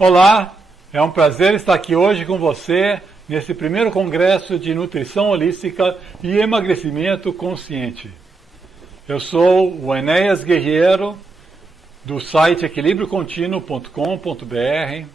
Olá, é um prazer estar aqui hoje com você nesse primeiro congresso de nutrição holística e emagrecimento consciente. Eu sou o Enéas Guerreiro, do site equilibriocontinuo.com.br.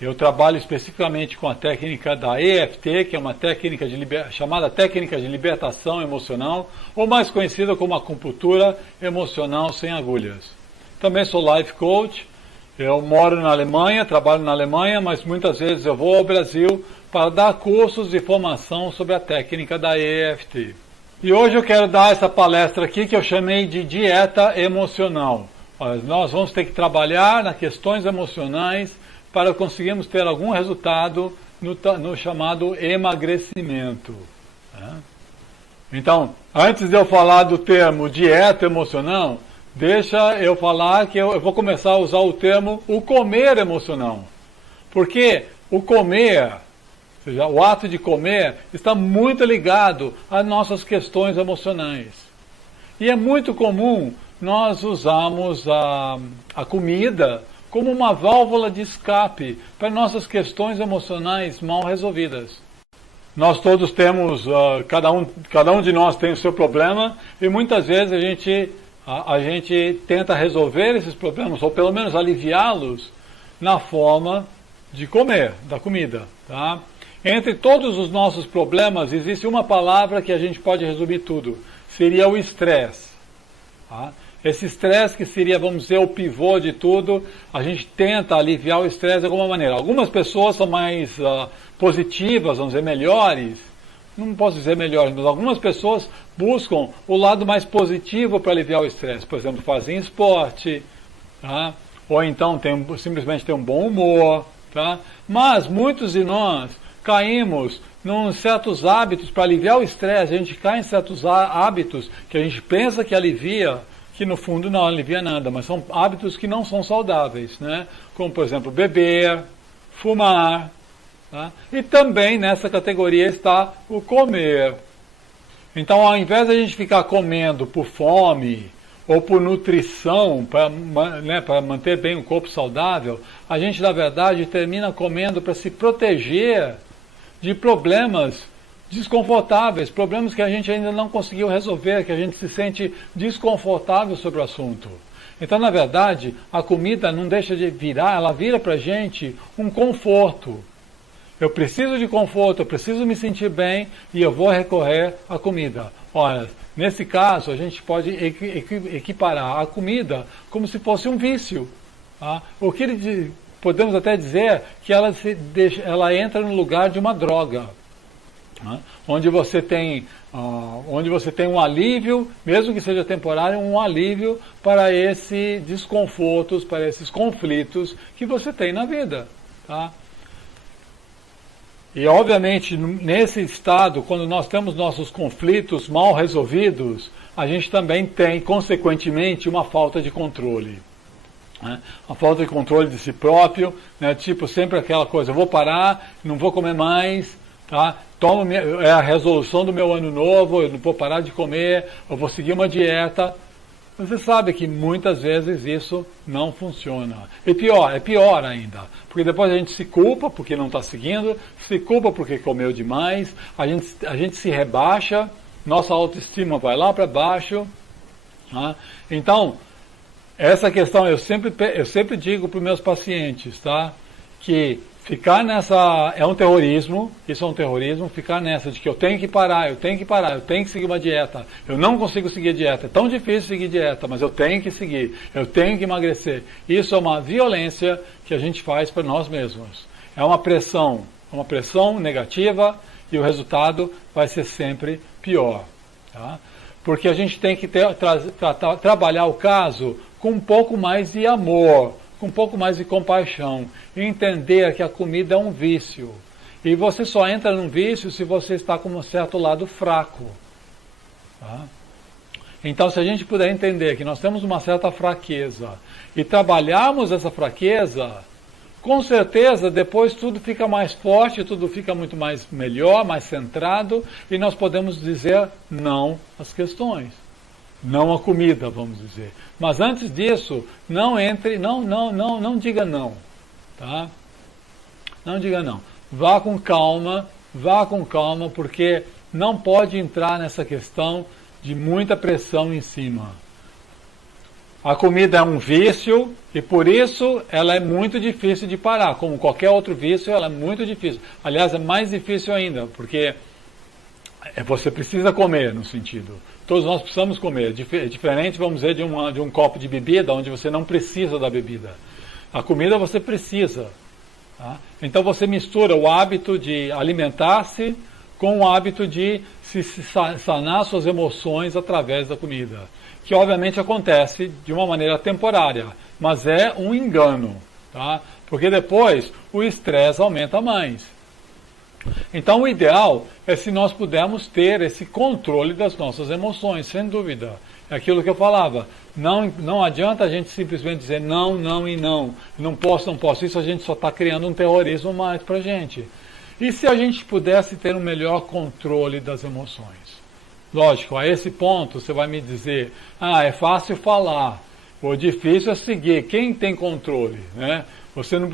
Eu trabalho especificamente com a técnica da EFT, que é uma técnica chamada técnica de libertação emocional, ou mais conhecida como acupuntura emocional sem agulhas. Também sou life coach. Eu moro na Alemanha, trabalho na Alemanha, mas muitas vezes eu vou ao Brasil para dar cursos de formação sobre a técnica da EFT. E hoje eu quero dar essa palestra aqui que eu chamei de dieta emocional. Nós vamos ter que trabalhar nas questões emocionais para conseguirmos ter algum resultado no chamado emagrecimento. Então, antes de eu falar do termo dieta emocional, deixa eu falar que eu vou começar a usar o termo o comer emocional. Porque o comer, ou seja, o ato de comer, está muito ligado às nossas questões emocionais. E é muito comum nós usarmos a comida como uma válvula de escape para nossas questões emocionais mal resolvidas. Nós todos temos, cada um de nós tem o seu problema, e muitas vezes a gente tenta resolver esses problemas, ou pelo menos aliviá-los, na forma de comer, da comida. Tá? Entre todos os nossos problemas, existe uma palavra que a gente pode resumir tudo. Seria o estresse. Tá? Esse estresse que seria, vamos dizer, o pivô de tudo, a gente tenta aliviar o estresse de alguma maneira. Algumas pessoas são mais positivas, vamos dizer, melhores. Não posso dizer melhores, mas algumas pessoas buscam o lado mais positivo para aliviar o estresse. Por exemplo, fazem esporte, tá? Ou então simplesmente tem um bom humor. Tá? Mas muitos de nós caímos em certos hábitos para aliviar o estresse. A gente cai em certos hábitos que a gente pensa que alivia, que no fundo não alivia nada, mas são hábitos que não são saudáveis, né? Como, por exemplo, beber, fumar. Tá? E também nessa categoria está o comer. Então, ao invés de a gente ficar comendo por fome ou por nutrição, para manter bem o corpo saudável, a gente, na verdade, termina comendo para se proteger de problemas desconfortáveis, problemas que a gente ainda não conseguiu resolver, que a gente se sente desconfortável sobre o assunto. Então, na verdade, a comida não deixa de virar, ela vira para a gente um conforto. Eu preciso de conforto, eu preciso me sentir bem e eu vou recorrer à comida. Olha, nesse caso, a gente pode equiparar a comida como se fosse um vício. Tá? O que podemos até dizer que ela entra no lugar de uma droga. Tá? Onde você tem um alívio, mesmo que seja temporário, um alívio para esses desconfortos, para esses conflitos que você tem na vida. Tá? E, obviamente, nesse estado, quando nós temos nossos conflitos mal resolvidos, a gente também tem, consequentemente, uma falta de controle. Né? Uma falta de controle de si próprio, né? Tipo, sempre aquela coisa, eu vou parar, não vou comer mais, tá? É a resolução do meu ano novo, eu não vou parar de comer, eu vou seguir uma dieta. Você sabe que muitas vezes isso não funciona. E é pior ainda. Porque depois a gente se culpa porque não está seguindo, se culpa porque comeu demais, a gente se rebaixa, nossa autoestima vai lá para baixo. Tá? Então, essa questão eu sempre digo para os meus pacientes, tá? Que ficar nessa é um terrorismo, isso é um terrorismo, ficar nessa de que eu tenho que parar, eu tenho que seguir uma dieta, eu não consigo seguir dieta, é tão difícil seguir dieta, mas eu tenho que seguir, eu tenho que emagrecer. Isso é uma violência que a gente faz para nós mesmos. É uma pressão negativa e o resultado vai ser sempre pior. Tá? Porque a gente tem que trabalhar o caso com um pouco mais de amor, com um pouco mais de compaixão, e entender que a comida é um vício. E você só entra num vício se você está com um certo lado fraco. Tá? Então, se a gente puder entender que nós temos uma certa fraqueza e trabalharmos essa fraqueza, com certeza depois tudo fica mais forte, tudo fica muito mais melhor, mais centrado, e nós podemos dizer não às questões. Não à comida, vamos dizer. Mas antes disso, não diga não. tá? Não diga não. Vá com calma, porque não pode entrar nessa questão de muita pressão em cima. A comida é um vício e por isso ela é muito difícil de parar. Como qualquer outro vício, ela é muito difícil. Aliás, é mais difícil ainda, porque você precisa comer, no sentido. Todos nós precisamos comer. É diferente, vamos dizer, de um copo de bebida, onde você não precisa da bebida. A comida você precisa. Tá? Então você mistura o hábito de alimentar-se com o hábito de se sanar suas emoções através da comida. Que obviamente acontece de uma maneira temporária, mas é um engano, tá? Porque depois o estresse aumenta mais. Então o ideal é se nós pudermos ter esse controle das nossas emoções, sem dúvida. É aquilo que eu falava, não adianta a gente simplesmente dizer não, não e não. Não posso, não posso. Isso a gente só está criando um terrorismo mais para a gente. E se a gente pudesse ter um melhor controle das emoções? Lógico, a esse ponto você vai me dizer, é fácil falar, o difícil é seguir. Quem tem controle? Né? Você não,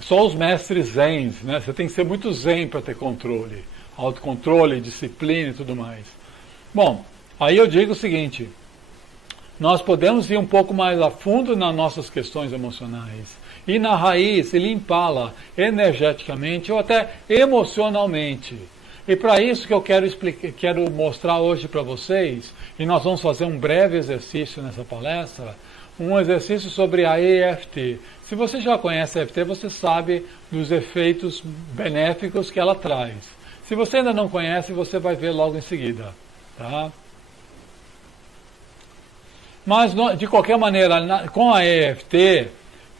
só os mestres zens, né? Você tem que ser muito zen para ter controle. Autocontrole, disciplina e tudo mais. Bom, aí eu digo o seguinte, nós podemos ir um pouco mais a fundo nas nossas questões emocionais, ir na raiz e limpá-la energeticamente ou até emocionalmente. E para isso que eu quero mostrar hoje para vocês, e nós vamos fazer um breve exercício nessa palestra, um exercício sobre a EFT. Se você já conhece a EFT, você sabe dos efeitos benéficos que ela traz. Se você ainda não conhece, você vai ver logo em seguida. Tá? Mas, de qualquer maneira, com a EFT,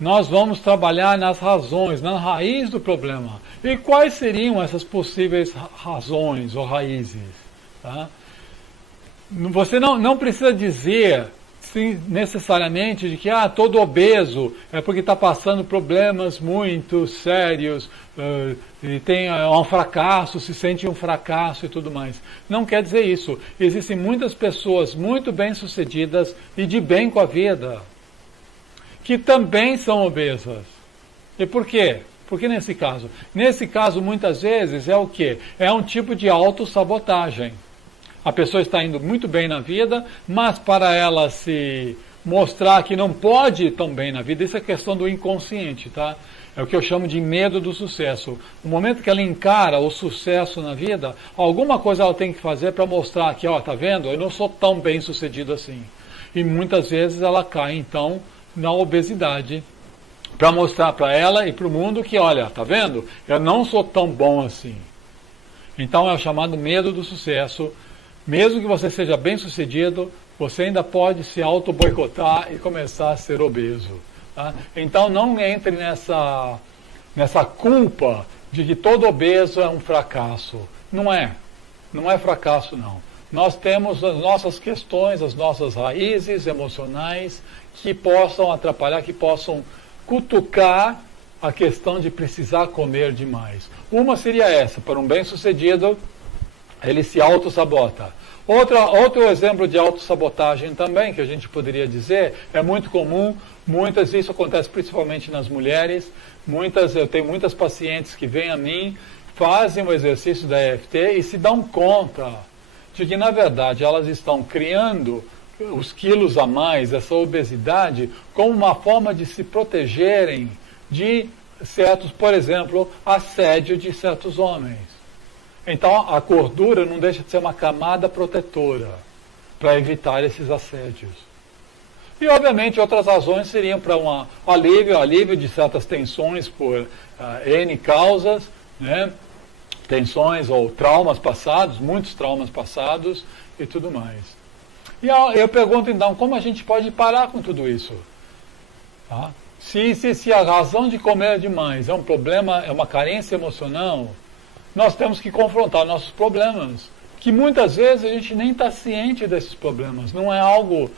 nós vamos trabalhar nas razões, na raiz do problema. E quais seriam essas possíveis razões ou raízes? Tá? Você não precisa dizer necessariamente de que todo obeso é porque está passando problemas muito sérios, e tem um fracasso, se sente um fracasso e tudo mais. Não quer dizer isso. Existem muitas pessoas muito bem-sucedidas e de bem com a vida, que também são obesas. E por quê? Porque nesse caso? Nesse caso, muitas vezes, é o quê? É um tipo de autossabotagem. A pessoa está indo muito bem na vida, mas para ela se mostrar que não pode ir tão bem na vida, isso é questão do inconsciente, tá? É o que eu chamo de medo do sucesso. No momento que ela encara o sucesso na vida, alguma coisa ela tem que fazer para mostrar que, tá vendo? Eu não sou tão bem sucedido assim. E muitas vezes ela cai, então, na obesidade, para mostrar para ela e para o mundo que, olha, tá vendo? Eu não sou tão bom assim. Então é o chamado medo do sucesso. Mesmo que você seja bem sucedido, você ainda pode se auto-boicotar e começar a ser obeso. Tá? Então não entre nessa culpa de que todo obeso é um fracasso. Não é fracasso não. Nós temos as nossas questões, as nossas raízes emocionais que possam atrapalhar, que possam cutucar a questão de precisar comer demais. Uma seria essa, para um bem-sucedido, ele se auto-sabota. Outro exemplo de autossabotagem também, que a gente poderia dizer, é muito comum, isso acontece principalmente nas mulheres, eu tenho muitas pacientes que vêm a mim, fazem o exercício da EFT e se dão conta de que, na verdade, elas estão criando os quilos a mais, essa obesidade, como uma forma de se protegerem de certos, por exemplo, assédio de certos homens. Então, a gordura não deixa de ser uma camada protetora para evitar esses assédios. E, obviamente, outras razões seriam para um alívio de certas tensões por N causas, né? Tensões ou traumas passados, muitos traumas passados e tudo mais. E eu pergunto, então, como a gente pode parar com tudo isso? Tá? Se a razão de comer demais é um problema, é uma carência emocional, nós temos que confrontar nossos problemas, que muitas vezes a gente nem está ciente desses problemas. Não é algo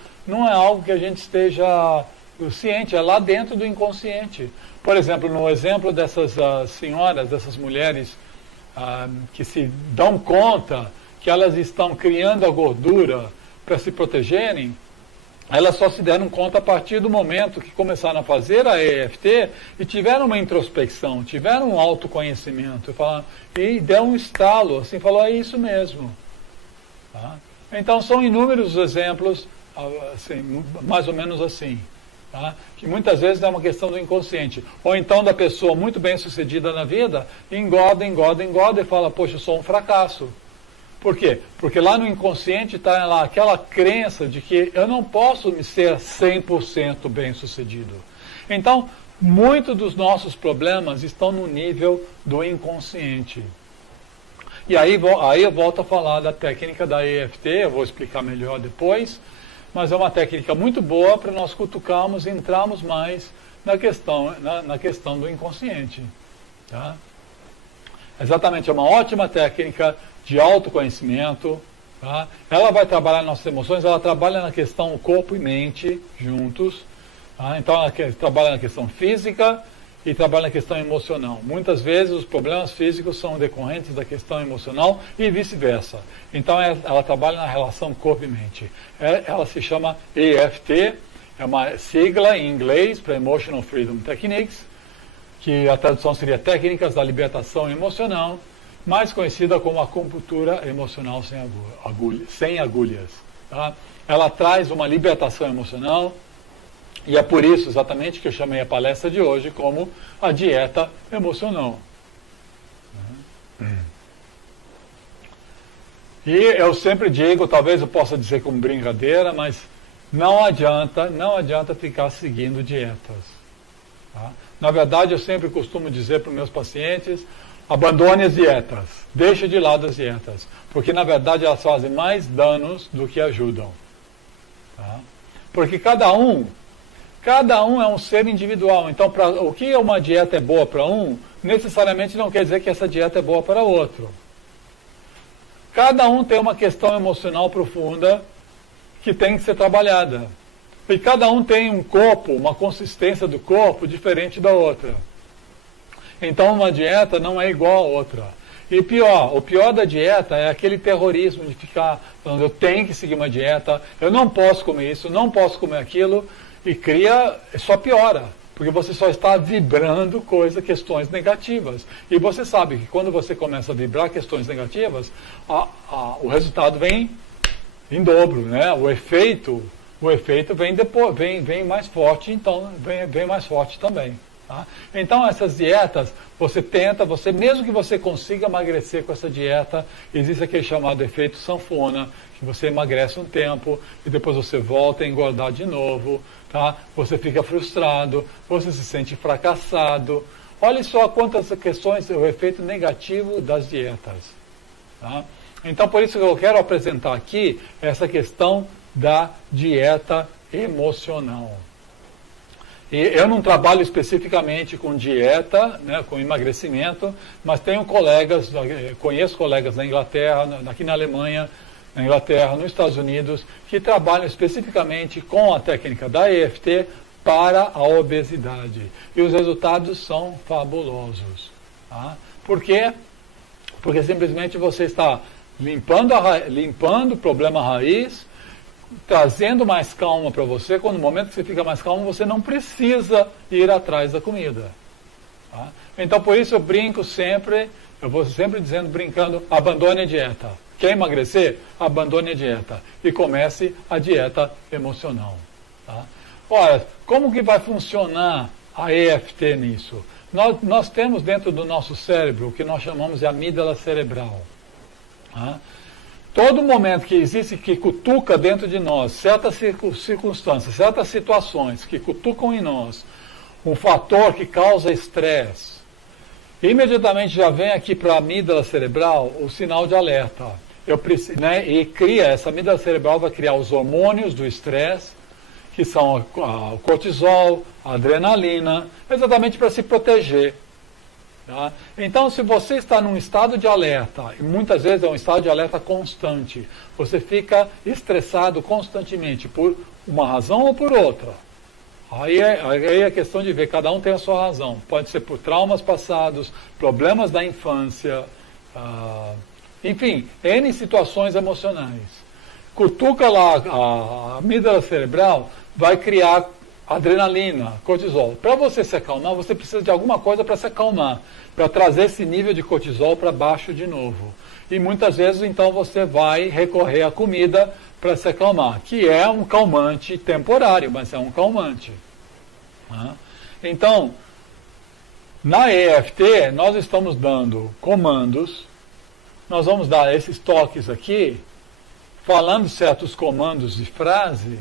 que a gente esteja ciente, é lá dentro do inconsciente. Por exemplo, no exemplo dessas senhoras, dessas mulheres que se dão conta que elas estão criando a gordura para se protegerem, elas só se deram conta a partir do momento que começaram a fazer a EFT e tiveram uma introspecção, tiveram um autoconhecimento, e deu um estalo, assim, falou, é isso mesmo. Tá? Então são inúmeros exemplos, assim, mais ou menos assim, tá? Que muitas vezes é uma questão do inconsciente. Ou então da pessoa muito bem sucedida na vida, engorda e fala, poxa, eu sou um fracasso. Por quê? Porque lá no inconsciente está lá aquela crença de que eu não posso me ser 100% bem sucedido. Então, muitos dos nossos problemas estão no nível do inconsciente. E aí eu volto a falar da técnica da EFT, eu vou explicar melhor depois, mas é uma técnica muito boa para nós cutucarmos e entrarmos mais na questão do inconsciente. Tá? Exatamente, é uma ótima técnica de autoconhecimento. Tá? Ela vai trabalhar nossas emoções, ela trabalha na questão corpo e mente juntos. Tá? Então ela trabalha na questão física e trabalha na questão emocional. Muitas vezes os problemas físicos são decorrentes da questão emocional e vice-versa. Então ela trabalha na relação corpo e mente. Ela se chama EFT, é uma sigla em inglês para Emotional Freedom Techniques, que a tradução seria Técnicas da Libertação Emocional, mais conhecida como acupuntura emocional sem agulhas. Tá? Ela traz uma libertação emocional, e é por isso exatamente que eu chamei a palestra de hoje como a dieta emocional. E eu sempre digo, talvez eu possa dizer como brincadeira, mas não adianta ficar seguindo dietas. Tá? Na verdade, eu sempre costumo dizer para os meus pacientes, abandone as dietas, deixe de lado as dietas, porque na verdade elas fazem mais danos do que ajudam. Tá? Porque cada um é um ser individual. Então, o que uma dieta é boa para um, necessariamente não quer dizer que essa dieta é boa para outro. Cada um tem uma questão emocional profunda que tem que ser trabalhada. E cada um tem um corpo, uma consistência do corpo diferente da outra. Então, uma dieta não é igual a outra. E o pior da dieta é aquele terrorismo de ficar falando, eu tenho que seguir uma dieta, eu não posso comer isso, não posso comer aquilo, e só piora, porque você só está vibrando questões negativas. E você sabe que quando você começa a vibrar questões negativas, o resultado vem em dobro, né? O efeito vem depois, vem mais forte, então vem mais forte também. Tá? Então essas dietas, mesmo que você consiga emagrecer com essa dieta, existe aquele chamado efeito sanfona, que você emagrece um tempo e depois você volta a engordar de novo, tá? Você fica frustrado, você se sente fracassado. Olha só quantas questões, o efeito negativo das dietas. Tá? Então por isso que eu quero apresentar aqui essa questão da dieta emocional. E eu não trabalho especificamente com dieta, né, com emagrecimento, mas conheço colegas na Inglaterra, aqui na Alemanha, na Inglaterra, nos Estados Unidos, que trabalham especificamente com a técnica da EFT para a obesidade. E os resultados são fabulosos. Tá? Por quê? Porque simplesmente você está limpando o problema raiz, trazendo mais calma para você. Quando no momento que você fica mais calmo, você não precisa ir atrás da comida. Tá? Então, por isso eu vou sempre brincando, abandone a dieta. Quer emagrecer? Abandone a dieta. E comece a dieta emocional. Tá? Ora, como que vai funcionar a EFT nisso? Nós temos dentro do nosso cérebro o que nós chamamos de amígdala cerebral. Tá? Todo momento que existe, que cutuca dentro de nós, certas circunstâncias, certas situações que cutucam em nós, um fator que causa estresse, imediatamente já vem aqui para a amígdala cerebral o sinal de alerta. E essa amígdala cerebral vai criar os hormônios do estresse, que são o cortisol, a adrenalina, exatamente para se proteger. Tá? Então, se você está num estado de alerta, e muitas vezes é um estado de alerta constante, você fica estressado constantemente por uma razão ou por outra. Aí é a questão de ver, cada um tem a sua razão. Pode ser por traumas passados, problemas da infância, enfim, N situações emocionais. cutuca lá a amígdala cerebral, vai criar adrenalina, cortisol. Para você se acalmar, você precisa de alguma coisa para se acalmar, para trazer esse nível de cortisol para baixo de novo. E muitas vezes, então, você vai recorrer à comida para se acalmar, que é um calmante temporário, mas é um calmante. Então, na EFT, nós estamos dando comandos, nós vamos dar esses toques aqui, falando certos comandos de frase,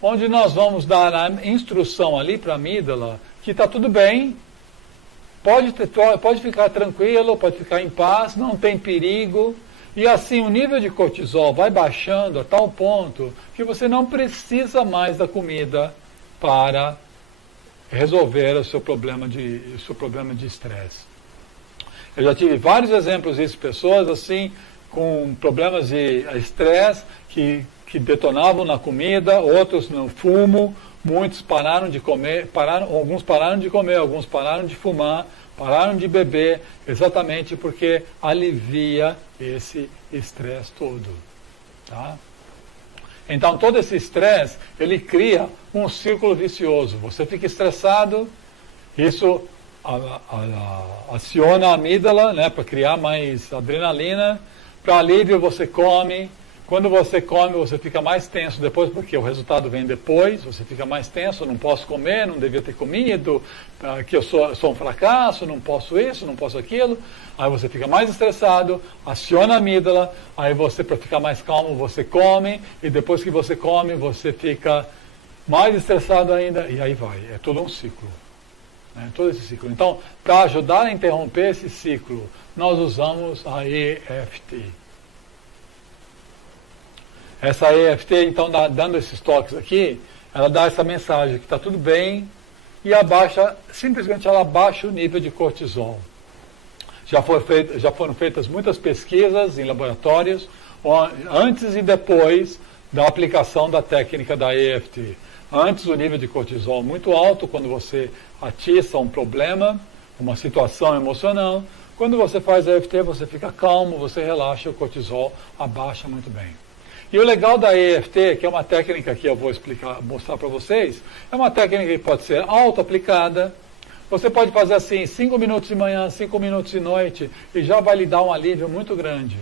onde nós vamos dar a instrução ali para a amígdala que está tudo bem, pode ficar tranquilo, pode ficar em paz, não tem perigo. E assim o nível de cortisol vai baixando a tal ponto que você não precisa mais da comida para resolver o seu problema de estresse. Eu já tive vários exemplos disso, pessoas assim, com problemas de estresse, que detonavam na comida, outros no fumo, muitos pararam de comer, alguns pararam de comer, alguns pararam de fumar, pararam de beber, exatamente porque alivia esse estresse todo. Tá? Então, todo esse estresse, ele cria um círculo vicioso. Você fica estressado, isso aciona a amígdala, né, para criar mais adrenalina, para alívio você come. Quando você come, você fica mais tenso depois, porque o resultado vem depois, você fica mais tenso, não posso comer, não devia ter comido, que eu sou um fracasso, não posso isso, não posso aquilo. Aí você fica mais estressado, aciona a amígdala, aí você, para ficar mais calmo, você come, e depois que você come, você fica mais estressado ainda, e aí vai. É todo um ciclo. Né? Todo esse ciclo. Então, para ajudar a interromper esse ciclo, nós usamos a EFT. Essa EFT, então, dando esses toques aqui, ela dá essa mensagem que está tudo bem e simplesmente ela abaixa o nível de cortisol. Já foram feitas muitas pesquisas em laboratórios, antes e depois da aplicação da técnica da EFT. Antes, o nível de cortisol muito alto, quando você atiça um problema, uma situação emocional. Quando você faz a EFT, você fica calmo, você relaxa, o cortisol abaixa muito bem. E o legal da EFT, que é uma técnica que eu vou mostrar para vocês, é uma técnica que pode ser auto-aplicada. Você pode fazer assim, 5 minutos de manhã, 5 minutos de noite, e já vai lhe dar um alívio muito grande.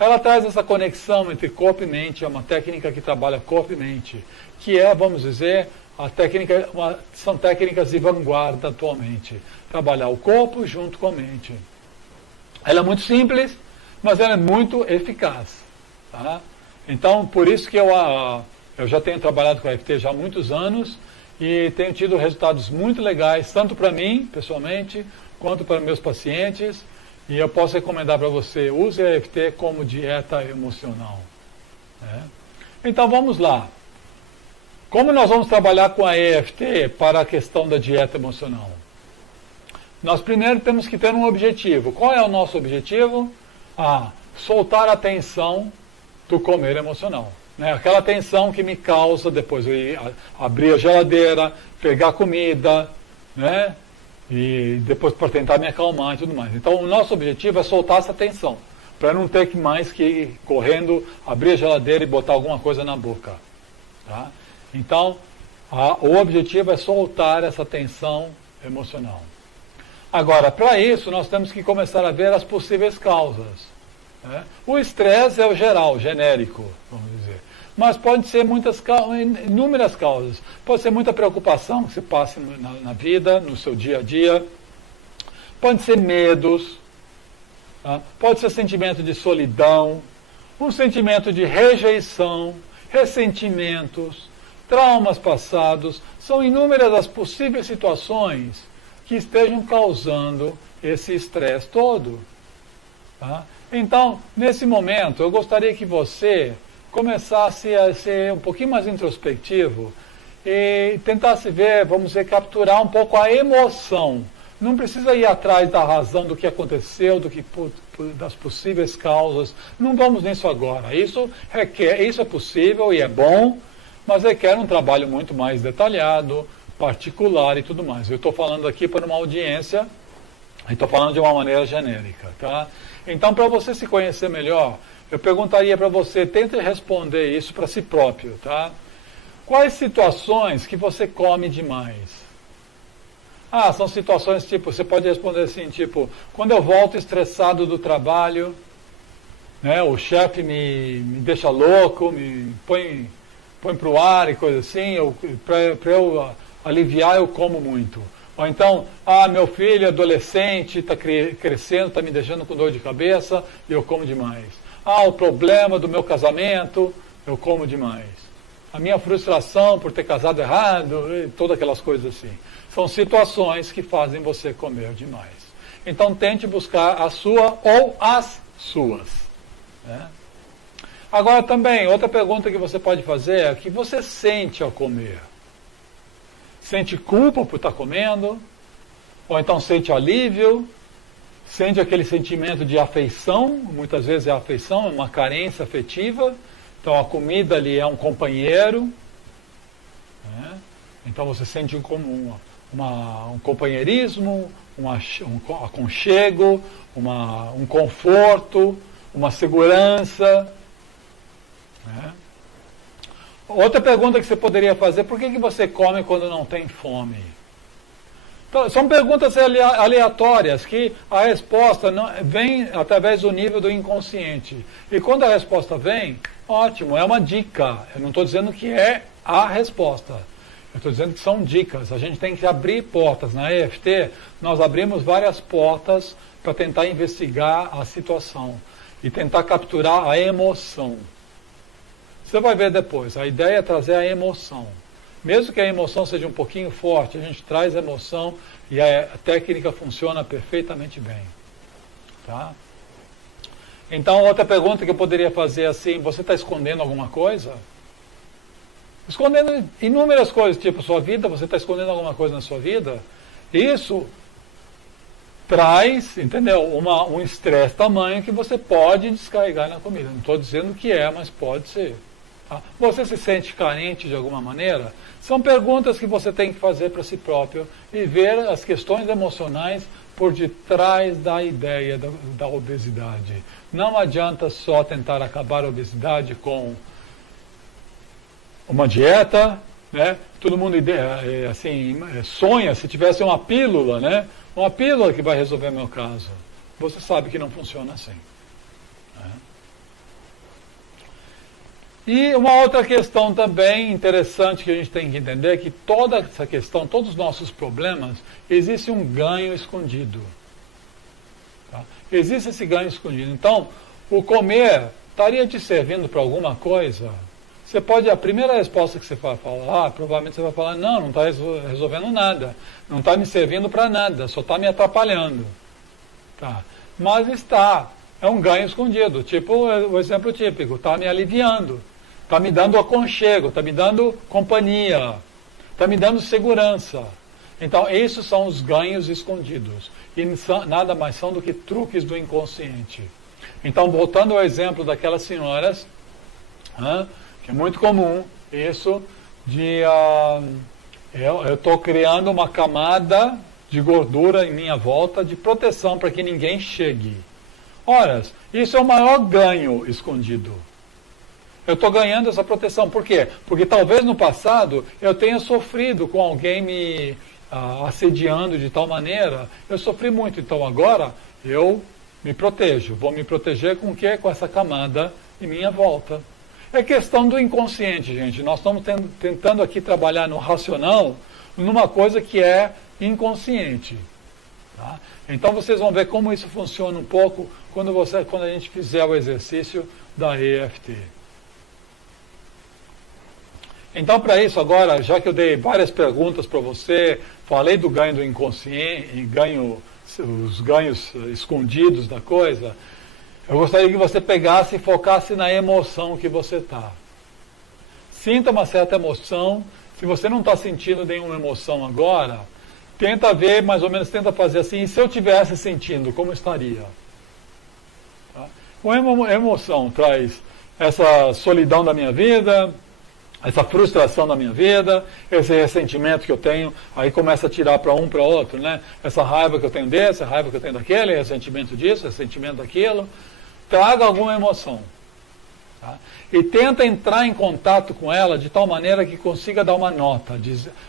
Ela traz essa conexão entre corpo e mente, é uma técnica que trabalha corpo e mente, que é, vamos dizer, são técnicas de vanguarda atualmente. Trabalhar o corpo junto com a mente. Ela é muito simples, mas ela é muito eficaz. Tá? Então, por isso que eu já tenho trabalhado com a EFT já há muitos anos e tenho tido resultados muito legais, tanto para mim, pessoalmente, quanto para meus pacientes. E eu posso recomendar para você, use a EFT como dieta emocional. Né? Então, vamos lá. Como nós vamos trabalhar com a EFT para a questão da dieta emocional? Nós primeiro temos que ter um objetivo. Qual é o nosso objetivo? Soltar a tensão do comer emocional. Né? Aquela tensão que me causa depois eu ir abrir a geladeira, pegar comida, né? E depois para tentar me acalmar e tudo mais. Então o nosso objetivo é soltar essa tensão, para não ter mais que ir correndo, abrir a geladeira e botar alguma coisa na boca. Tá? Então o objetivo é soltar essa tensão emocional. Agora, para isso nós temos que começar a ver as possíveis causas. O estresse é o geral, genérico, vamos dizer. Mas pode ser inúmeras causas. Pode ser muita preocupação que você passa na vida, no seu dia a dia. Pode ser medos. Tá? Pode ser sentimento de solidão. Um sentimento de rejeição, ressentimentos, traumas passados. São inúmeras as possíveis situações que estejam causando esse estresse todo. Tá? Então, nesse momento, eu gostaria que você começasse a ser um pouquinho mais introspectivo e tentasse ver, vamos dizer, capturar um pouco a emoção. Não precisa ir atrás da razão do que aconteceu, das possíveis causas. Não vamos nisso agora. Isso é possível e é bom, mas requer um trabalho muito mais detalhado, particular e tudo mais. Eu estou falando aqui para uma audiência, e estou falando de uma maneira genérica, tá? Então, para você se conhecer melhor, eu perguntaria para você, tente responder isso para si próprio, tá? Quais situações que você come demais? Ah, são situações tipo, você pode responder assim, tipo, quando eu volto estressado do trabalho, né, o chefe me deixa louco, me põe para o ar e coisa assim, para eu aliviar eu como muito. Ou então, meu filho adolescente está crescendo, está me deixando com dor de cabeça e eu como demais. O problema do meu casamento, eu como demais. A minha frustração por ter casado errado, e todas aquelas coisas assim. São situações que fazem você comer demais. Então tente buscar a sua ou as suas. Né? Agora também, outra pergunta que você pode fazer é o que você sente ao comer. Sente culpa por estar comendo? Ou então sente alívio? Sente aquele sentimento de afeição? Muitas vezes é afeição, é uma carência afetiva. Então a comida ali é um companheiro. Né? Então você sente como um companheirismo, um aconchego, um conforto, uma segurança. Né? Outra pergunta que você poderia fazer, por que você come quando não tem fome? Então, são perguntas aleatórias que a resposta vem através do nível do inconsciente. E quando a resposta vem, ótimo, é uma dica. Eu não estou dizendo que é a resposta. Eu estou dizendo que são dicas. A gente tem que abrir portas. Na EFT, nós abrimos várias portas para tentar investigar a situação e tentar capturar a emoção. Você vai ver depois. A ideia é trazer a emoção. Mesmo que a emoção seja um pouquinho forte, a gente traz a emoção e a técnica funciona perfeitamente bem. Tá? Então, outra pergunta que eu poderia fazer é assim, você está escondendo alguma coisa? Escondendo inúmeras coisas, tipo sua vida, você está escondendo alguma coisa na sua vida? Isso traz, entendeu, um estresse tamanho que você pode descarregar na comida. Não estou dizendo que é, mas pode ser. Tá? Você se sente carente de alguma maneira? São perguntas que você tem que fazer para si próprio e ver as questões emocionais por detrás da ideia da obesidade. Não adianta só tentar acabar a obesidade com uma dieta, né? Todo mundo assim, sonha se tivesse uma pílula, né? Uma pílula que vai resolver meu caso. Você sabe que não funciona assim. Né? E uma outra questão também interessante que a gente tem que entender é que toda essa questão, todos os nossos problemas, existe um ganho escondido. Tá? Existe esse ganho escondido. Então, o comer estaria te servindo para alguma coisa? Você pode, a primeira resposta que você vai falar, provavelmente você vai falar, não está resolvendo nada, não está me servindo para nada, só está me atrapalhando. Tá? Mas está, é um ganho escondido, tipo o exemplo típico, está me aliviando, está me dando aconchego, está me dando companhia, está me dando segurança. Então, esses são os ganhos escondidos, e nada mais são do que truques do inconsciente. Então, voltando ao exemplo daquelas senhoras, que é muito comum, isso de eu estou criando uma camada de gordura em minha volta de proteção para que ninguém chegue. Ora, isso é o maior ganho escondido. Eu estou ganhando essa proteção. Por quê? Porque talvez no passado eu tenha sofrido com alguém me assediando de tal maneira. Eu sofri muito, então agora eu me protejo. Vou me proteger com o quê? Com essa camada em minha volta. É questão do inconsciente, gente. Nós estamos tentando aqui trabalhar no racional numa coisa que é inconsciente. Tá? Então vocês vão ver como isso funciona um pouco quando a gente fizer o exercício da EFT. Então, para isso agora, já que eu dei várias perguntas para você, falei do ganho do inconsciente, os ganhos escondidos da coisa, eu gostaria que você pegasse e focasse na emoção que você está. Sinta uma certa emoção. Se você não está sentindo nenhuma emoção agora, tenta ver, mais ou menos, tenta fazer assim, e se eu estivesse sentindo, como estaria? Tá? A emoção traz essa solidão da minha vida, essa frustração da minha vida, esse ressentimento que eu tenho, aí começa a tirar para um, para outro, né? Essa raiva que eu tenho desse, a raiva que eu tenho daquele, ressentimento disso, ressentimento daquilo. Traga alguma emoção. Tá? E tenta entrar em contato com ela de tal maneira que consiga dar uma nota.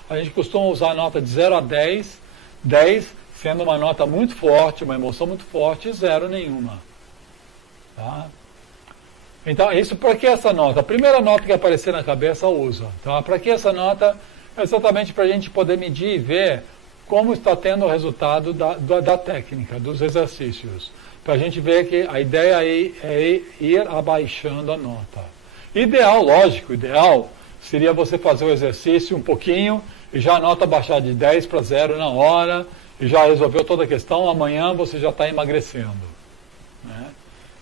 A gente costuma usar a nota de 0 a 10, 10 sendo uma nota muito forte, uma emoção muito forte, e 0 nenhuma. Tá? Então, isso para que essa nota? A primeira nota que aparecer na cabeça, usa. Tá? Para que essa nota? Exatamente para a gente poder medir e ver como está tendo o resultado da técnica, dos exercícios. Para a gente ver que a ideia é ir abaixando a nota. Ideal, lógico, ideal seria você fazer o exercício um pouquinho e já a nota baixar de 10 para 0 na hora e já resolveu toda a questão, amanhã você já está emagrecendo. Né?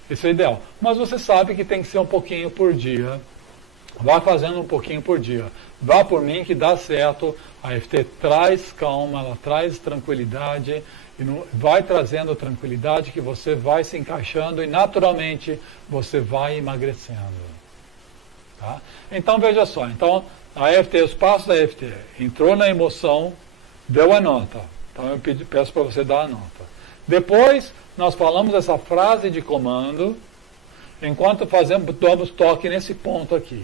Isso é ideal. Mas você sabe que tem que ser um pouquinho por dia. Vá fazendo um pouquinho por dia. Vá por mim que dá certo. A EFT traz calma, ela traz tranquilidade. E vai trazendo tranquilidade que você vai se encaixando e naturalmente você vai emagrecendo. Tá? Então veja só, então a EFT, os passos da EFT, entrou na emoção, deu a nota. Então eu peço para você dar a nota. Depois nós falamos essa frase de comando, enquanto damos toque nesse ponto aqui.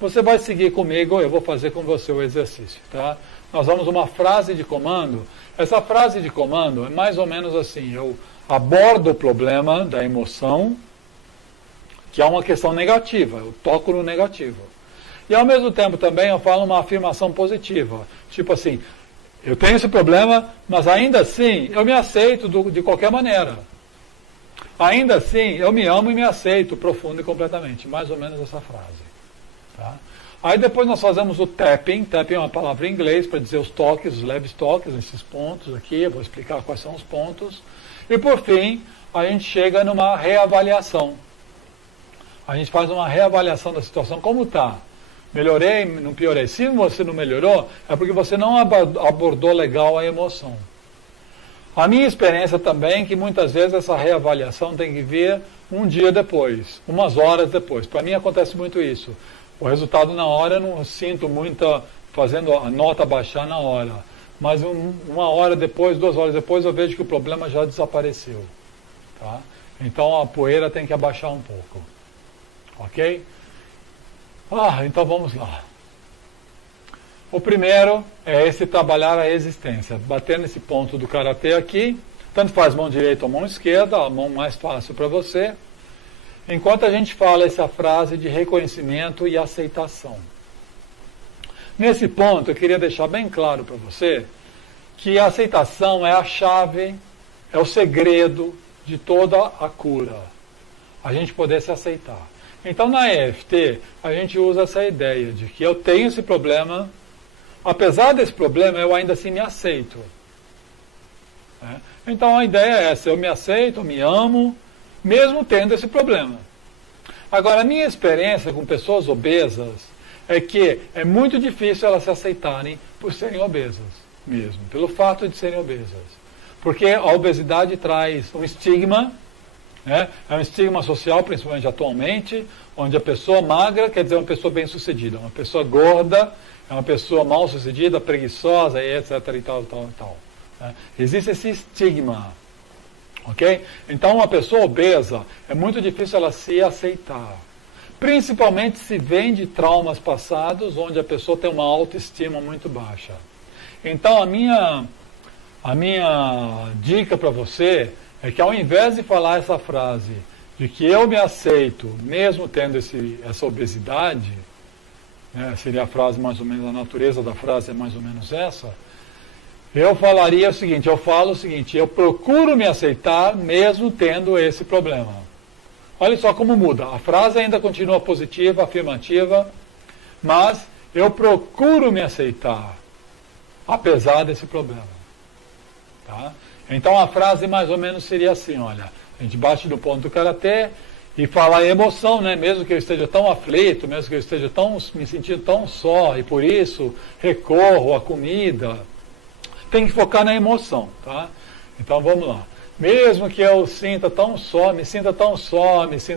Você vai seguir comigo, eu vou fazer com você o exercício. Tá? Nós vamos uma frase de comando. Essa frase de comando é mais ou menos assim, eu abordo o problema da emoção, que é uma questão negativa, eu toco no negativo. E ao mesmo tempo também eu falo uma afirmação positiva, tipo assim, eu tenho esse problema, mas ainda assim eu me aceito de qualquer maneira. Ainda assim eu me amo e me aceito profundo e completamente, mais ou menos essa frase. Tá? Aí depois nós fazemos o tapping. Tapping é uma palavra em inglês para dizer os toques, os leves toques, esses pontos aqui, eu vou explicar quais são os pontos. E por fim, a gente chega numa reavaliação. A gente faz uma reavaliação da situação, como está? Melhorei, não piorei? Se você não melhorou, é porque você não abordou legal a emoção. A minha experiência também é que muitas vezes essa reavaliação tem que vir um dia depois, umas horas depois. Para mim acontece muito isso. O resultado na hora eu não sinto muita, fazendo a nota baixar na hora. Mas uma hora depois, 2 horas depois, eu vejo que o problema já desapareceu. Tá? Então a poeira tem que abaixar um pouco. Ok? Então vamos lá. O primeiro é esse trabalhar a existência. Bater nesse ponto do karatê aqui. Tanto faz mão direita ou mão esquerda, a mão mais fácil para você. Enquanto a gente fala essa frase de reconhecimento e aceitação. Nesse ponto, eu queria deixar bem claro para você que a aceitação é a chave, é o segredo de toda a cura. A gente poder se aceitar. Então, na EFT, a gente usa essa ideia de que eu tenho esse problema, apesar desse problema, eu ainda assim me aceito. Então, a ideia é essa, eu me aceito, eu me amo, mesmo tendo esse problema. Agora, a minha experiência com pessoas obesas é que é muito difícil elas se aceitarem por serem obesas mesmo, pelo fato de serem obesas. Porque a obesidade traz um estigma, né? É um estigma social, principalmente atualmente, onde a pessoa magra quer dizer uma pessoa bem-sucedida, uma pessoa gorda é uma pessoa mal-sucedida, preguiçosa, e etc. e tal, tal, e tal. Né? Existe esse estigma. Ok? Então, uma pessoa obesa, é muito difícil ela se aceitar. Principalmente se vem de traumas passados, onde a pessoa tem uma autoestima muito baixa. Então, a minha dica para você é que ao invés de falar essa frase de que eu me aceito, mesmo tendo essa obesidade, né, seria a frase mais ou menos, a natureza da frase é mais ou menos essa, eu falaria o seguinte, eu falo o seguinte, eu procuro me aceitar mesmo tendo esse problema. Olha só como muda. A frase ainda continua positiva, afirmativa, mas eu procuro me aceitar, apesar desse problema. Tá? Então a frase mais ou menos seria assim, olha, a gente bate no ponto do karatê e fala a emoção, né? Mesmo que eu esteja tão aflito, mesmo que eu esteja me sentindo tão só, e por isso recorro à comida. Tem que focar na emoção, tá? Então vamos lá. Mesmo que eu me sinta tão só, me sinta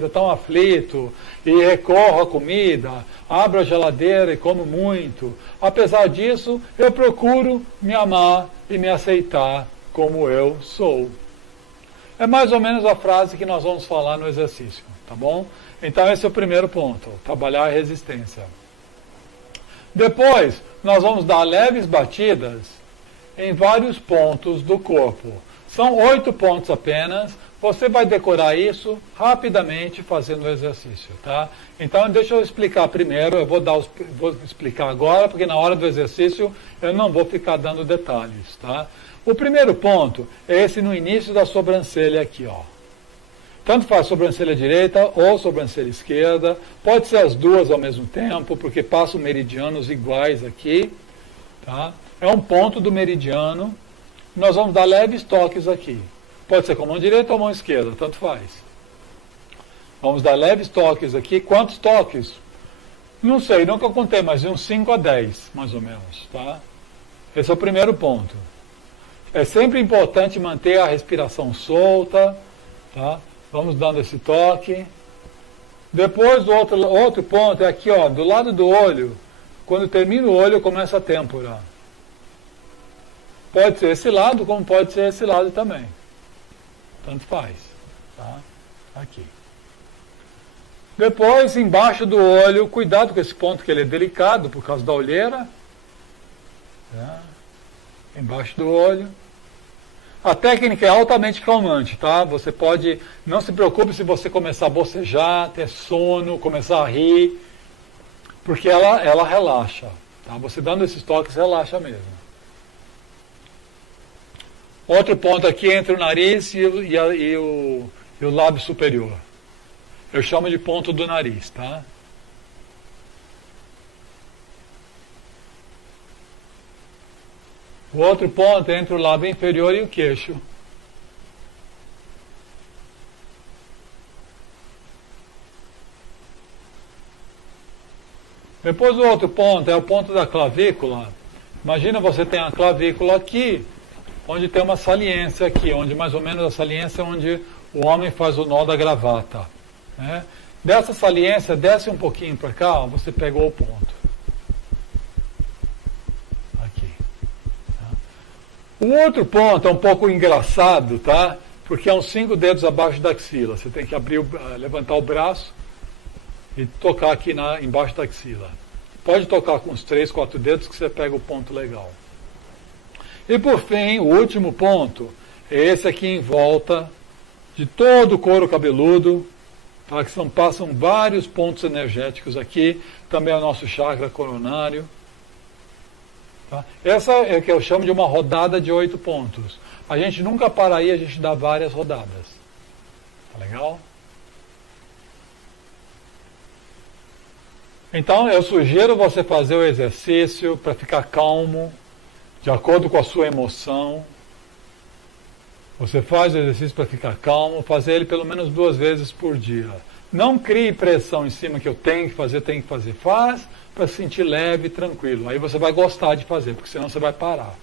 tão aflito, e recorro à comida, abro a geladeira e como muito, apesar disso, eu procuro me amar e me aceitar como eu sou. É mais ou menos a frase que nós vamos falar no exercício, tá bom? Então esse é o primeiro ponto, trabalhar a resistência. Depois, nós vamos dar leves batidas em vários pontos do corpo. São 8 pontos apenas. Você vai decorar isso rapidamente fazendo o exercício, tá? Então, deixa eu explicar primeiro. Eu vou explicar agora, porque na hora do exercício eu não vou ficar dando detalhes, tá? O primeiro ponto é esse no início da sobrancelha aqui, ó. Tanto faz sobrancelha direita ou sobrancelha esquerda. Pode ser as duas ao mesmo tempo, porque passam meridianos iguais aqui, tá? É um ponto do meridiano. Nós vamos dar leves toques aqui. Pode ser com a mão direita ou a mão esquerda, tanto faz. Vamos dar leves toques aqui. Quantos toques? Não sei, nunca contei, mas de uns 5 a 10, mais ou menos, tá? Esse é o primeiro ponto. É sempre importante manter a respiração solta, tá? Vamos dando esse toque. Depois, o outro ponto é aqui, ó, do lado do olho. Quando termina o olho, começa a têmpora. Pode ser esse lado, como pode ser esse lado também. Tanto faz. Tá? Aqui. Depois, embaixo do olho, cuidado com esse ponto que ele é delicado por causa da olheira. Tá? Embaixo do olho. A técnica é altamente calmante, tá? Você pode, não se preocupe se você começar a bocejar, ter sono, começar a rir, porque ela relaxa, tá? Você dando esses toques, relaxa mesmo. Outro ponto aqui entre o nariz e o lábio superior. Eu chamo de ponto do nariz, tá? O outro ponto é entre o lábio inferior e o queixo. Depois o outro ponto é o ponto da clavícula. Imagina você tem a clavícula aqui, onde tem uma saliência aqui, onde mais ou menos a saliência é onde o homem faz o nó da gravata. Né? Dessa saliência, desce um pouquinho para cá, ó, você pegou o ponto. O outro ponto é um pouco engraçado, tá? Porque é uns 5 dedos abaixo da axila. Você tem que levantar o braço e tocar aqui embaixo da axila. Pode tocar com uns 3, 4 dedos que você pega o ponto legal. E por fim, o último ponto é esse aqui em volta de todo o couro cabeludo, tá? Que passam vários pontos energéticos aqui. Também é o nosso chakra coronário. Tá? Essa é o que eu chamo de uma rodada de 8 pontos. A gente nunca para aí, a gente dá várias rodadas. Tá legal? Então eu sugiro você fazer o exercício para ficar calmo, de acordo com a sua emoção. Você faz o exercício para ficar calmo, fazer ele pelo menos 2 vezes por dia. Não crie pressão em cima que eu tenho que fazer. Faz para se sentir leve e tranquilo. Aí você vai gostar de fazer, porque senão você vai parar.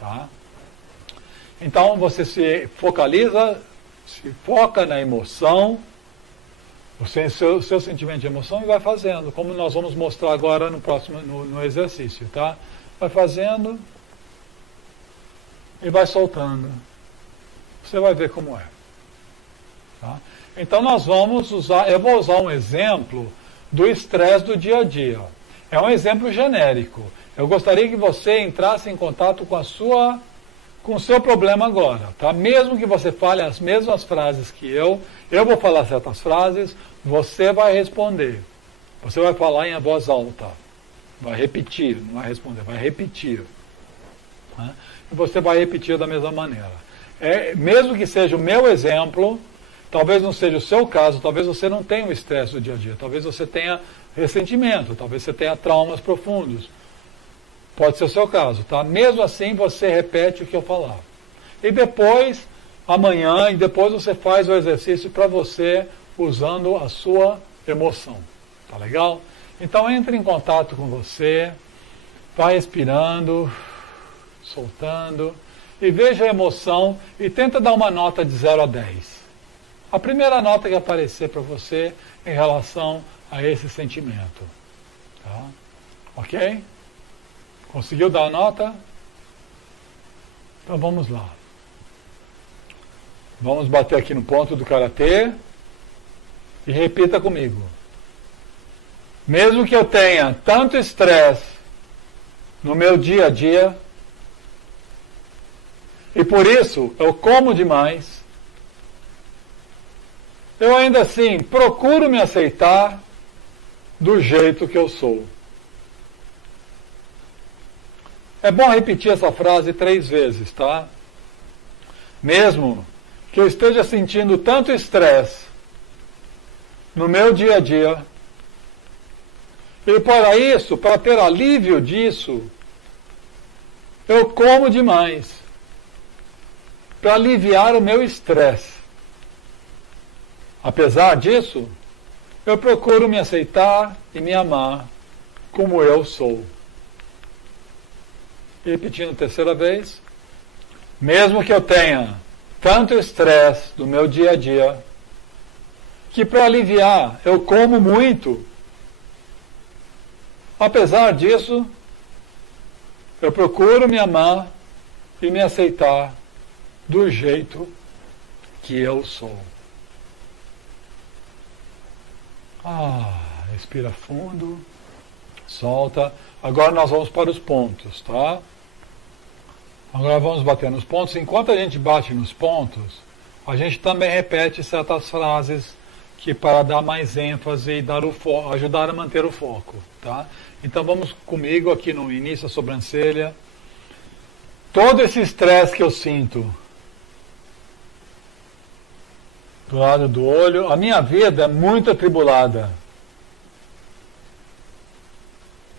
Tá? Então você se foca na emoção, seu sentimento de emoção e vai fazendo, como nós vamos mostrar agora no exercício. Tá? Vai fazendo e vai soltando. Você vai ver como é. Tá? Então eu vou usar um exemplo do estresse do dia a dia. É um exemplo genérico. Eu gostaria que você entrasse em contato com o seu problema agora, tá? Mesmo que você fale as mesmas frases que eu vou falar certas frases, você vai responder. Você vai falar em voz alta. Vai repetir, não vai responder, vai repetir. Né? E você vai repetir da mesma maneira. Mesmo que seja o meu exemplo, talvez não seja o seu caso, talvez você não tenha o estresse do dia a dia, talvez você tenha ressentimento, talvez você tenha traumas profundos. Pode ser o seu caso, tá? Mesmo assim, você repete o que eu falar. E depois, amanhã, você faz o exercício para você usando a sua emoção. Tá legal? Então, entre em contato com você, vai respirando, soltando, e veja a emoção e tenta dar uma nota de 0 a 10. A primeira nota que aparecer para você em relação a esse sentimento. Tá? Ok? Conseguiu dar a nota? Então vamos lá. Vamos bater aqui no ponto do karatê. E repita comigo. Mesmo que eu tenha tanto estresse no meu dia a dia, e por isso eu como demais, eu ainda assim procuro me aceitar do jeito que eu sou. É bom repetir essa frase 3 vezes, tá? Mesmo que eu esteja sentindo tanto estresse no meu dia a dia, e para isso, para ter alívio disso, eu como demais, para aliviar o meu estresse. Apesar disso, eu procuro me aceitar e me amar como eu sou. E repetindo a 3ª vez, mesmo que eu tenha tanto estresse no meu dia a dia, que para aliviar eu como muito, apesar disso, eu procuro me amar e me aceitar do jeito que eu sou. Respira fundo, solta. Agora nós vamos para os pontos, tá? Agora vamos bater nos pontos. Enquanto a gente bate nos pontos, a gente também repete certas frases que para dar mais ênfase e dar ajudar a manter o foco, tá? Então vamos comigo aqui no início da sobrancelha. Todo esse estresse que eu sinto do lado do olho, a minha vida é muito atribulada.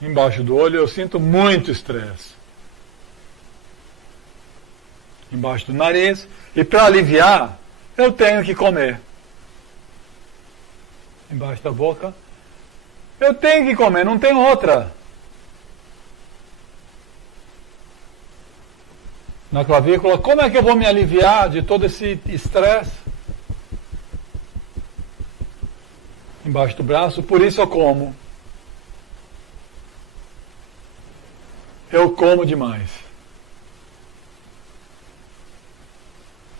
Embaixo do olho eu sinto muito estresse. Embaixo do nariz. E para aliviar, eu tenho que comer. Embaixo da boca. Eu tenho que comer, não tem outra. Na clavícula, como é que eu vou me aliviar de todo esse estresse? Embaixo do braço, por isso eu como. Eu como demais.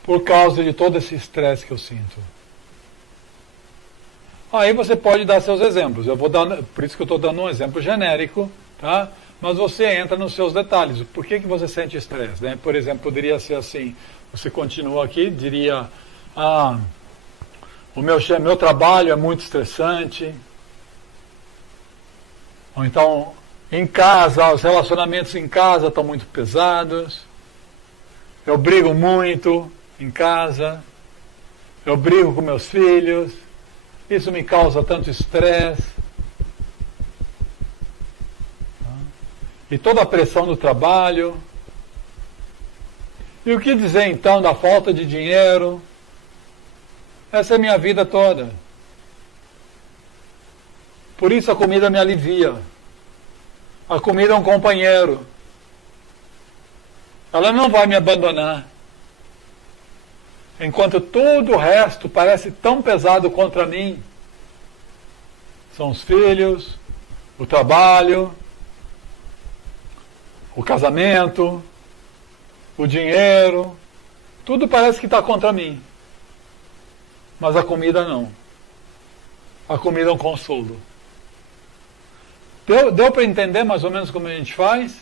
Por causa de todo esse estresse que eu sinto. Aí você pode dar seus exemplos. Eu vou dar, por isso que eu estou dando um exemplo genérico, tá? Mas você entra nos seus detalhes. Por que você sente estresse? Né? Por exemplo, poderia ser assim. Você continua aqui, diria... o meu trabalho é muito estressante. Ou então, em casa, os relacionamentos em casa estão muito pesados. Eu brigo muito em casa. Eu brigo com meus filhos. Isso me causa tanto estresse. E toda a pressão do trabalho. E o que dizer então da falta de dinheiro? Essa é a minha vida toda. Por isso a comida me alivia. A comida é um companheiro. Ela não vai me abandonar. Enquanto todo o resto parece tão pesado contra mim. São os filhos, o trabalho, o casamento, o dinheiro. Tudo parece que está contra mim. Mas a comida não. A comida é um consolo. Deu para entender mais ou menos como a gente faz?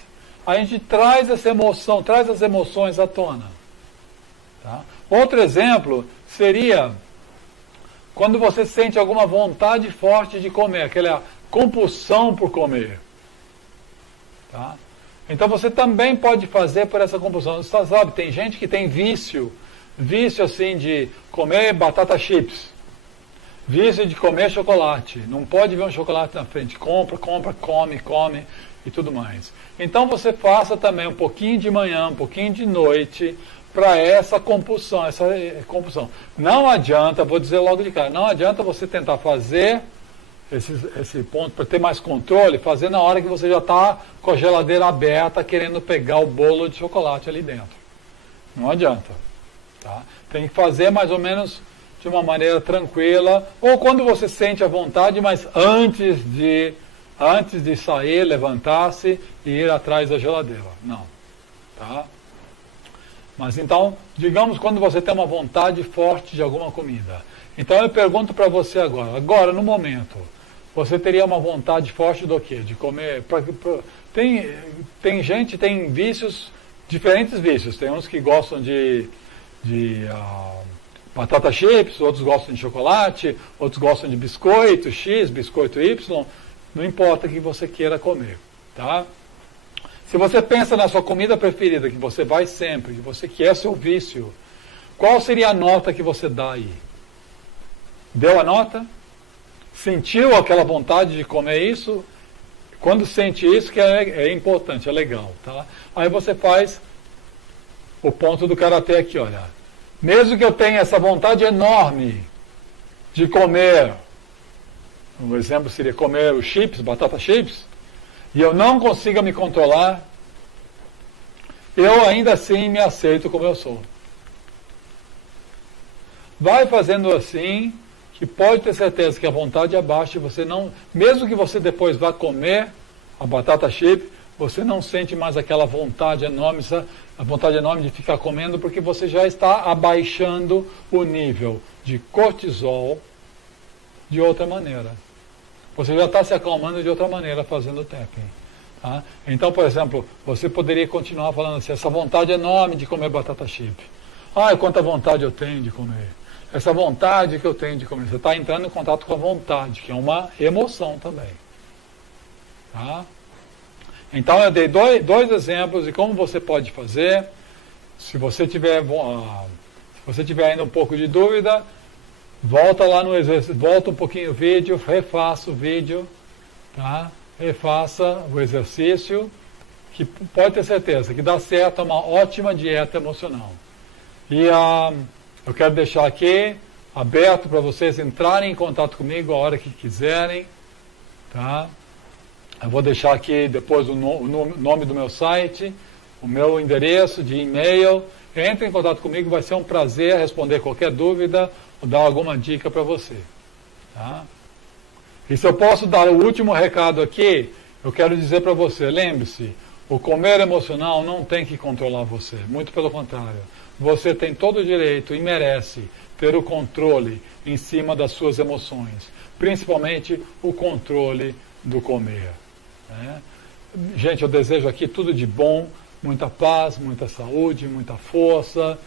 A gente traz essa emoção, traz as emoções à tona. Tá? Outro exemplo seria quando você sente alguma vontade forte de comer, aquela compulsão por comer. Tá? Então você também pode fazer por essa compulsão. Você sabe, tem gente que tem vício assim de comer batata chips, vício de comer chocolate, não pode ver um chocolate na frente, compra, come e tudo mais. Então você faça também um pouquinho de manhã, um pouquinho de noite, para essa compulsão, Não adianta, vou dizer logo de cara, não adianta você tentar fazer esse ponto para ter mais controle, fazer na hora que você já está com a geladeira aberta, querendo pegar o bolo de chocolate ali dentro. Não adianta. Tá? Tem que fazer mais ou menos de uma maneira tranquila, ou quando você sente a vontade, mas antes de sair, levantar-se e ir atrás da geladeira. Não. Tá? Mas então, digamos quando você tem uma vontade forte de alguma comida. Então eu pergunto para você agora, no momento, você teria uma vontade forte do quê? De comer... Tem gente, tem vícios, diferentes vícios. Tem uns que gostam de batata chips, outros gostam de chocolate, outros gostam de biscoito X, biscoito Y. Não importa o que você queira comer, tá? Se você pensa na sua comida preferida, que você vai sempre, que você quer seu vício, qual seria a nota que você dá aí? Deu a nota? Sentiu aquela vontade de comer isso? Quando sente isso, que é importante, é legal, tá? Aí você faz o ponto do karatê aqui, olha. Mesmo que eu tenha essa vontade enorme de comer, um exemplo seria comer os chips, batata chips, e eu não consiga me controlar, eu ainda assim me aceito como eu sou. Vai fazendo assim, que pode ter certeza que a vontade é baixa e você não, mesmo que você depois vá comer a batata chip, você não sente mais aquela vontade enorme, a vontade enorme de ficar comendo, porque você já está abaixando o nível de cortisol de outra maneira. Você já está se acalmando de outra maneira fazendo o tapping. Tá? Então, por exemplo, você poderia continuar falando assim, essa vontade enorme de comer batata chip. Ai, quanta vontade eu tenho de comer. Essa vontade que eu tenho de comer. Você está entrando em contato com a vontade, que é uma emoção também. Tá? Então, eu dei dois exemplos de como você pode fazer. Se você tiver ainda um pouco de dúvida, volta lá no exercício, volta um pouquinho o vídeo, refaça o vídeo, tá? Refaça o exercício, que pode ter certeza que dá certo, é uma ótima dieta emocional. E eu quero deixar aqui aberto para vocês entrarem em contato comigo a hora que quiserem, tá? Eu vou deixar aqui depois o nome do meu site, o meu endereço de e-mail. Entre em contato comigo, vai ser um prazer responder qualquer dúvida ou dar alguma dica para você. Tá? E se eu posso dar o último recado aqui, eu quero dizer para você, lembre-se, o comer emocional não tem que controlar você, muito pelo contrário. Você tem todo o direito e merece ter o controle em cima das suas emoções, principalmente o controle do comer. Né? Gente, eu desejo aqui tudo de bom, muita paz, muita saúde, muita força,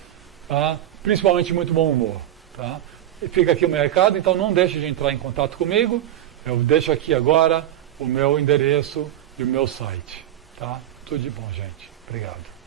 tá? Principalmente muito bom humor. Tá? E fica aqui o meu recado, então não deixe de entrar em contato comigo. Eu deixo aqui agora o meu endereço e o meu site. Tá? Tudo de bom, gente. Obrigado.